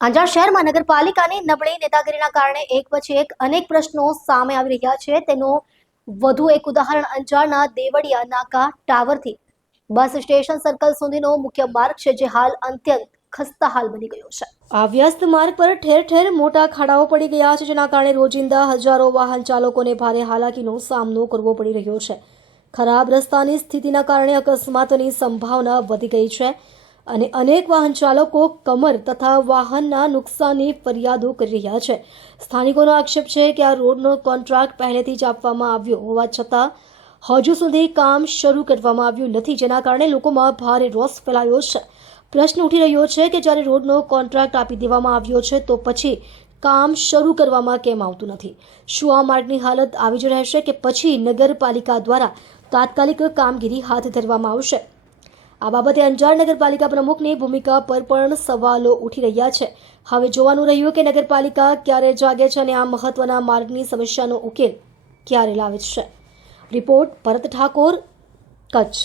અંજાર શહેરમાં નગરપાલિકાની નબળી નેતાગીરીના કારણે એક પછી એક અનેક પ્રશ્નો સામે આવી રહ્યા છે. તેનું વધુ એક ઉદાહરણ અંજારના દેવળિયા નાકા ટાવરથી બસ સ્ટેશન સર્કલ સુધીનો મુખ્ય માર્ગ છે, જે હાલ અત્યંત ખસ્તાહાલ બની ગયો છે. આ વ્યસ્ત માર્ગ પર ઠેર ઠેર મોટા ખાડાઓ પડી ગયા છે, જેના કારણે રોજિંદા હજારો વાહન ચાલકોને ભારે હાલાકીનો સામનો કરવો પડી રહ્યો છે. ખરાબ રસ્તાની સ્થિતિના કારણે અકસ્માતોની સંભાવના વધી ગઈ છે અને અનેક વાહન ચાલકો કમર તથા વાહનના નુકસાનની ફરિયાદો કરી રહ્યા છે. સ્થાનિકોનો આક્ષેપ છે કે આ રોડનો કોન્ટ્રાક્ટ પહેલેથી જ આપવામાં આવ્યો હોવા છતાં હજુ સુધી કામ શરૂ કરવામાં આવ્યું નથી, જેના કારણે લોકોમાં ભારે રોષ ફેલાયો છે. પ્રશ્ન ઉઠી રહ્યો છે કે જ્યારે રોડનો કોન્ટ્રાક્ટ આપી દેવામાં આવ્યો છે તો પછી કામ શરૂ કરવામાં કેમ આવતું નથી? શું આ માર્ગની હાલત આવી જ રહેશે કે પછી નગરપાલિકા દ્વારા તાત્કાલિક કામગીરી હાથ ધરવામાં આવશે? આ બાબતે અંજાર નગરપાલિકા પ્રમુખની ભૂમિકા પર પણ સવાલો ઉઠી રહ્યા છે. હવે જોવાનું રહ્યું કે નગરપાલિકા ક્યારે જાગે છે અને આ મહત્વના માર્ગની સમસ્યાનો ઉકેલ ક્યારે લાવે છે. રિપોર્ટ ભરત ઠાકોર, કચ્છ.